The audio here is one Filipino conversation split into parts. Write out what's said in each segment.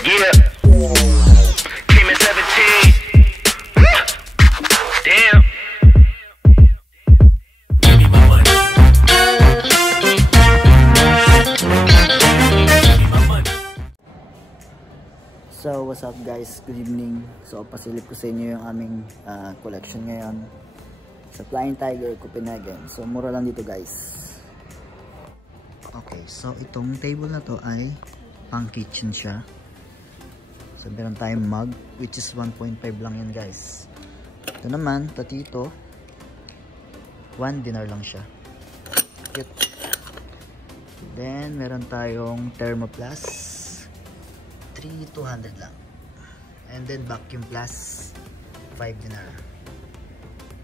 Yeah. Came in 17. Damn. Give me my money. So what's up guys, good evening. So pasilip ko sa inyo yung aming collection ngayon sa Flying Tiger Copenhagen. So mura lang dito guys. Okay, so itong table na to ay pang kitchen siya. So meron tayong mug which is 1.5 lang yan guys. Ito naman, tatito, 1 dinar lang siya. Cute. Then meron tayong thermoplast, 3,200 lang. And then vacuum plus 5 dinar.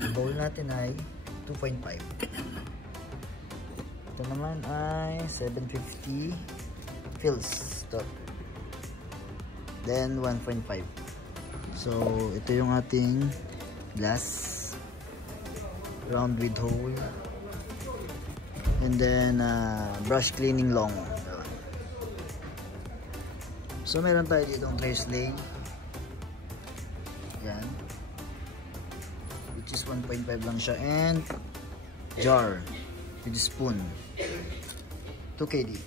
Ang bowl natin ay 2.5. Ito naman ay 750 fills to. Then 1.5. So ito yung ating glass, round with hole. And then brush cleaning long. So meron tayo ditong tray slay. Yan. Which is 1.5 lang siya. And jar with spoon. 2 KD.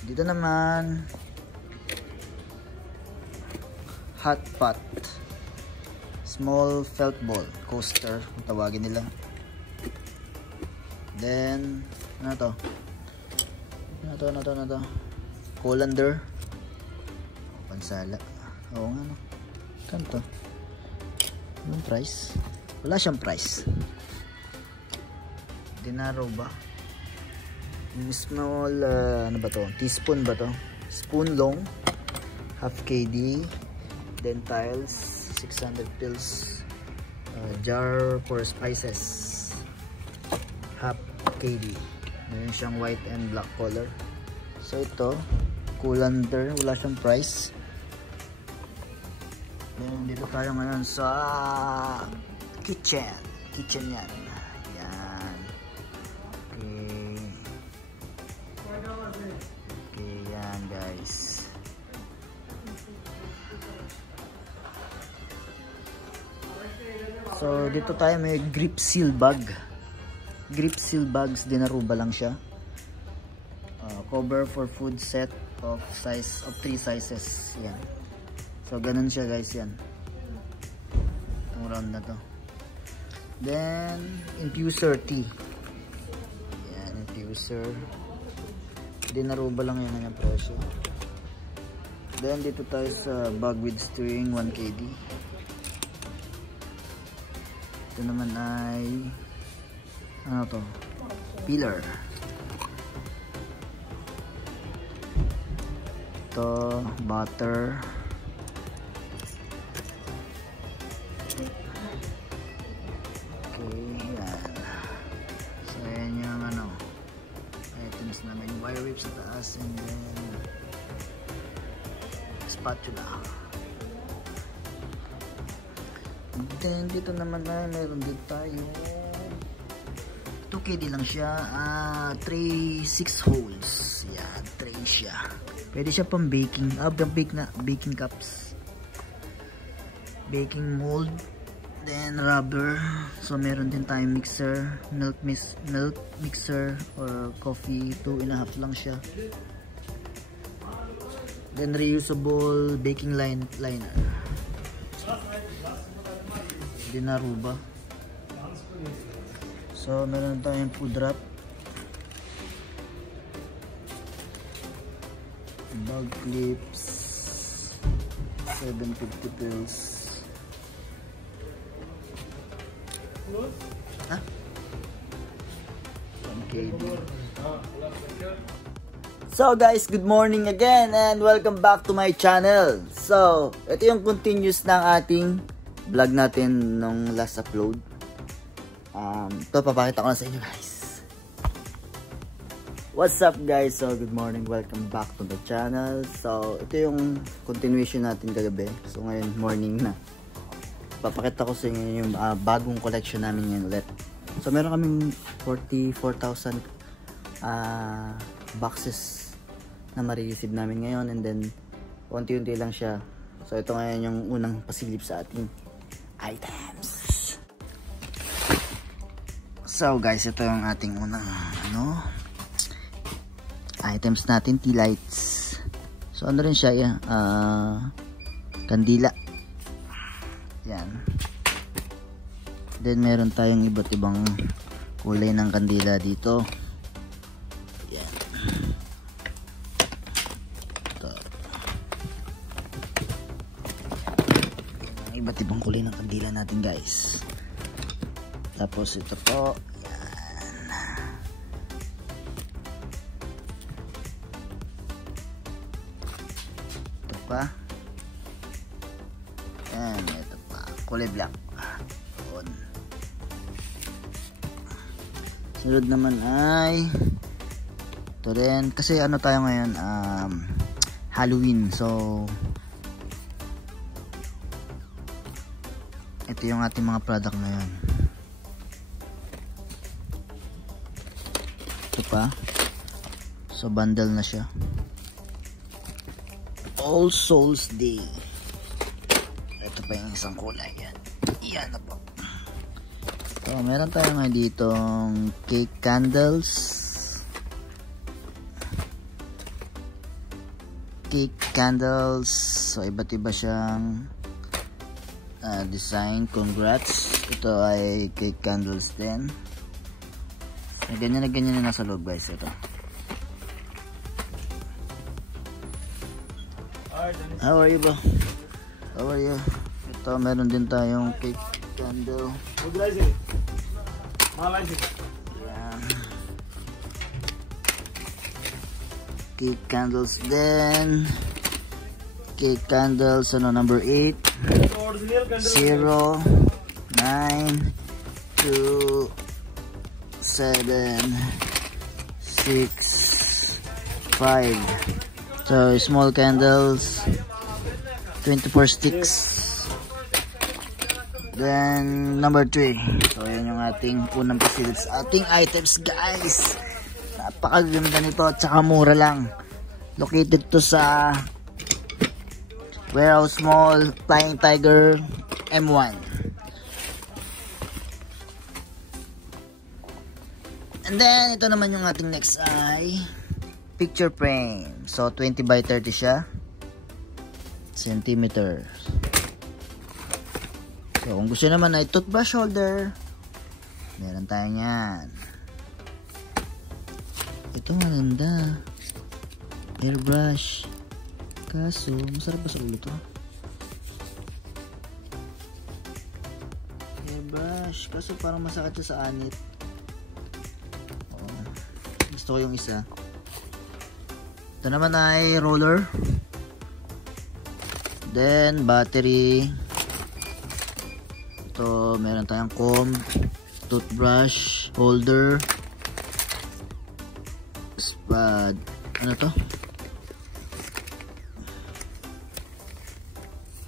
So dito naman hot pot. Small felt ball. Coaster. Kung tawagin nila. Then ano to? Ano to? Colander. Pansala. Oo nga no. Kanto. Anong price? Wala siyang price. Dinaro ba? Small, ano ba to? Teaspoon ba to? Spoon long. Half KD. Then tiles. 600 pills. Jar for spices. Half KD. Meron siyang white and black color. So ito. Colander, wala siyang price. Then dito tayo ngayon sa kitchen yan. Yan. Okay, yan guys. So dito tayo may grip seal bag. Grip seal bags, dinaruba lang siya. Cover for food set of 3 sizes. Yan. So ganun siya guys, yan. Itong round na to. Then infuser tea. Yan, infuser. Dinaruba lang yan ang presyo. Then dito tayo sa bag with string, 1 KD. Ito naman ay ano to? Pillar. Ito, butter. Okay, yan. So, yan yung ano, items namin. Wire whip sa taas and then spatula. And then, dito naman na meron din tayo 2KD lang siya. Tray 6 holes. Yan, tray siya. Pwede siya pang baking. Baking cups. Baking mold. Then rubber. So meron din tayong mixer. Milk mixer or coffee. 2.5 lang siya. Then reusable baking liner. Dinaruba. So meron tayong food wrap. Bag clips, 750 pills. Ha? 1 KD. So guys, good morning again and welcome back to my channel. So, ito yung continuous ng ating vlog natin nung last upload. Ito, papakita ko na sa inyo guys. What's up guys? So good morning, welcome back to the channel. So ito yung continuation natin kagabi. So ngayon morning na. Papakita ko sa inyo yung bagong collection namin ngayon ulit. So meron kaming 44,000 boxes na marireceive namin ngayon, and then unti-unti lang siya. So ito ngayon yung unang pasilip sa ating items. So guys, ito yung ating unang items natin, tea lights. So ano rin siya, kandila. Yan. Then meron tayong iba't ibang kulay ng kandila dito. Yan. Ito. Iba't ibang kulay ng kandila natin, guys. Tapos ito po. Yan. Ito pa. Yan. Ito pa. Kulay black. Sunod naman ay ito rin, kasi ano tayo ngayon, Halloween, so ito yung ating mga product ngayon. Ito pa, so bundle na siya. All Souls Day. Ito pa yung isang kulay. Yan na po. So, meron tayo nga ditong cake candles. Cake candles. So, iba't iba siyang design. Congrats. Ito ay cake candles din. Ganyan na nasa loob, guys. Ito. How are you, bro? How are you? Ito, meron din tayong cake candle. Yan. Cake candles din. Cake candles, number 8. 0, 9, 2, 7, 6, 5. So, small candles, 24 sticks. Then, number 3. So, yan yung ating unang facilities. Ating items, guys. Napakaganda nito at saka mura lang. Located to sa Warehouse Mall, Flying Tiger, M1. And then, ito naman yung ating next ay picture frame. So, 20 by 30 siya. Centimeters. So, kung gusto naman ay toothbrush holder, meron tayo yan. Ito maganda. Airbrush. Kaso, masarap ba sa ulo to? Airbrush. Kaso parang masakit siya sa anit. Oh, gusto ko yung isa. Ito naman ay roller. Then, battery. Ito, meron tayong comb, toothbrush, holder, spad, ano to?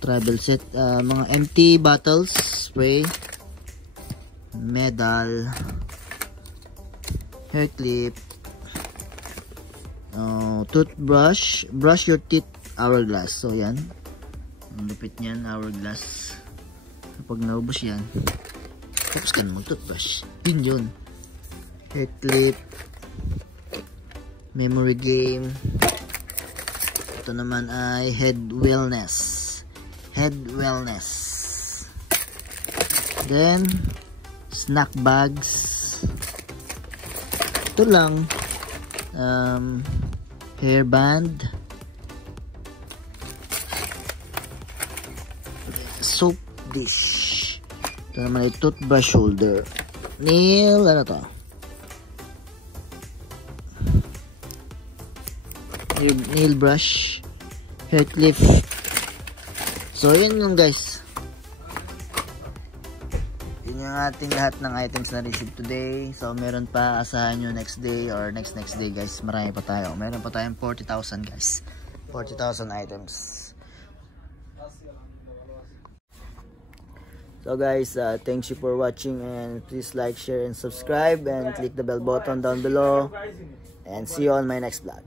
Travel set, mga empty bottles, spray, medal, hair clip, toothbrush, brush your teeth, hourglass. So yan, ang lupit niyan, hourglass. Kapag naubos yan, tapos ka na mag-toothbrush. Yun. Hair clip. Memory game. Ito naman ay head wellness. Then, snack bags. Ito lang. Hairband. Soap dish. Ito naman ay toothbrush holder. Nail, ano to? Nail brush. Hair clip. So, yun yung guys. Yun yung ating lahat ng items na receive today. So, meron pa, asahan nyo next day or next day guys. Marami pa tayo. Meron pa tayong 40,000 guys. 40,000 items. So guys, thanks you for watching, and please like, share, and subscribe, and click the bell button down below, and see you on my next vlog.